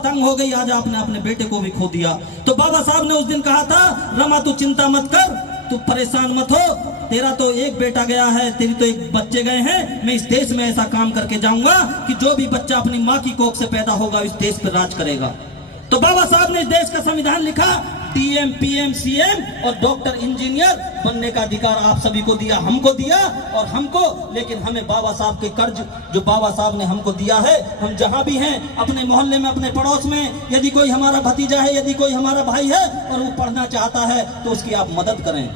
तंग हो गई, आज आपने अपने बेटे को भी खो दिया। तो बाबा साहब ने उस दिन कहा था, रमा तू चिंता मत कर, तू परेशान मत हो, तेरा तो एक बेटा गया है, तेरी तो एक बच्चे गए हैं, मैं इस देश में ऐसा काम करके जाऊंगा कि जो भी बच्चा अपनी माँ की कोख से पैदा होगा इस देश पर राज करेगा। तो बाबा साहब ने इस देश का संविधान लिखा, डीएम पीएम सीएम और डॉक्टर इंजीनियर बनने का अधिकार आप सभी को दिया, हमको दिया और हमको, लेकिन हमें बाबा साहब के कर्ज जो बाबा साहब ने हमको दिया है, हम जहां भी हैं अपने मोहल्ले में, अपने पड़ोस में, यदि कोई हमारा भतीजा है, यदि कोई हमारा भाई है और वो पढ़ना चाहता है तो उसकी आप मदद करें।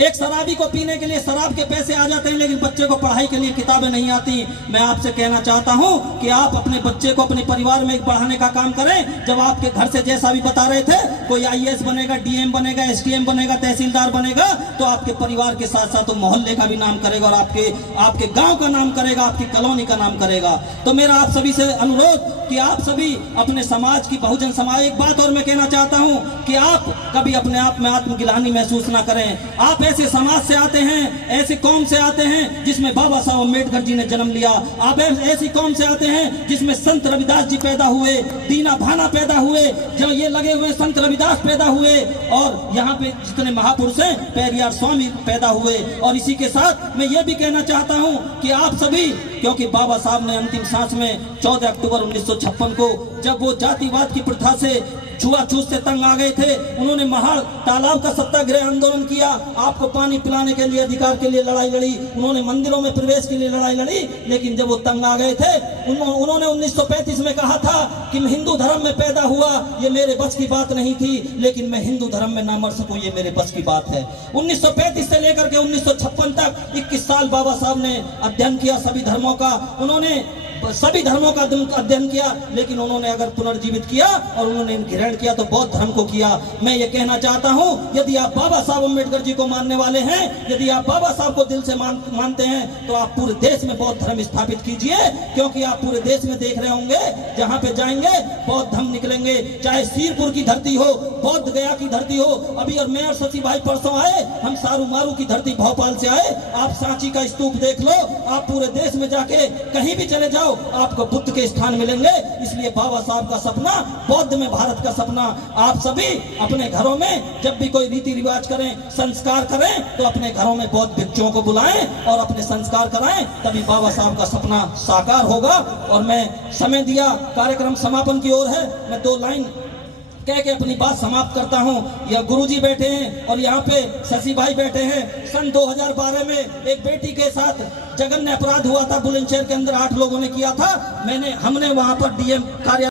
एक शराबी को पीने के लिए शराब के पैसे आ जाते हैं, लेकिन बच्चे को पढ़ाई के लिए किताबें नहीं आती। मैं आपसे कहना चाहता हूं कि आप अपने बच्चे को अपने परिवार में बढ़ाने का काम करें। जब आपके घर से जैसा भी बता रहे थे, कोई आईएएस बनेगा, डीएम बनेगा, एसडीएम बनेगा, तहसीलदार बनेगा, तो आपके परिवार के साथ साथ तो मोहल्ले का भी नाम करेगा और आपके गांव का नाम करेगा, आपकी कॉलोनी का नाम करेगा। तो मेरा आप सभी से अनुरोध कि आप सभी अपने समाज की, बहुजन समाज, एक बात और मैं कहना चाहता हूं कि आप कभी अपने आप में आत्मगिलानी महसूस ना करें। आप ऐसे समाज से आते हैं, ऐसे कौम से आते हैं जिसमें बाबा साहब अम्बेडकर जी ने जन्म लिया। आप ऐसी कौम से आते हैं जिसमें संत रविदास जी पैदा हुए, दीना भाना पैदा हुए, जो ये लगे हुए संत रविदास पैदा हुए, और यहाँ पे जितने महापुरुष हैं, पेरियार स्वामी पैदा हुए। और इसी के साथ मैं ये भी कहना चाहता हूँ कि आप सभी, क्योंकि बाबा साहब ने अंतिम सांस में 14 अक्टूबर 1956 को, जब वो जातिवाद की प्रथा से, छुआछूत से तंग आ गए थे, उन्होंने महाड़ तालाब का सत्याग्रह आंदोलन किया, आपको पानी पिलाने के लिए, अधिकार के लिए लड़ाई लड़ी, उन्होंने मंदिरों में प्रवेश के लिए लड़ाई लड़ी। लेकिन जब वो तंग आ गए थे, उन्होंने 1935 में कहा था कि मैं हिंदू धर्म में पैदा हुआ, ये मेरे बस की बात नहीं थी, लेकिन मैं हिंदू धर्म में ना मर सकूं, ये मेरे बस की बात है। 1935 से लेकर के 1956 तक 21 साल बाबा साहब ने अध्ययन किया सभी धर्मों का, उन्होंने सभी धर्मों का अध्ययन किया, लेकिन उन्होंने अगर पुनर्जीवित किया और उन्होंने ग्रहण किया तो बौद्ध धर्म को किया। मैं ये कहना चाहता हूं, यदि आप बाबा साहब अम्बेडकर जी को मानने वाले हैं, यदि आप बाबा साहब को दिल से मानते हैं, तो आप पूरे देश में बौद्ध धर्म स्थापित कीजिए, क्योंकि आप पूरे देश में देख रहे होंगे, जहां पे जाएंगे बौद्ध धर्म निकलेंगे। चाहे सीरपुर की धरती हो, बोध गया की धरती हो, अभी और मैं और शशि भाई परसों आए, हम सारू मारू की धरती भोपाल से आए, आप सांची का स्तूप देख लो, आप पूरे देश में जाके कहीं भी चले जाओ आपको बुद्ध के स्थान मिलेंगे। इसलिए बाबा साहब का सपना, बौद्ध में भारत का सपना, आप सभी अपने घरों में जब भी कोई रीति रिवाज करें, संस्कार करें, तो अपने घरों में बौद्ध भिक्षुओं को बुलाएं और अपने संस्कार कराएं, तभी बाबा साहब का सपना साकार होगा। और मैं समय दिया, कार्यक्रम समापन की ओर है, मैं 2 लाइन कह के अपनी बात समाप्त करता हूं। यह गुरुजी बैठे हैं और यहाँ पे शशि भाई बैठे हैं। सन 2012 में एक बेटी के साथ जघन्य अपराध हुआ था, बुलंदशहर के अंदर 8 लोगों ने किया था। हमने वहां पर डीएम कार्यालय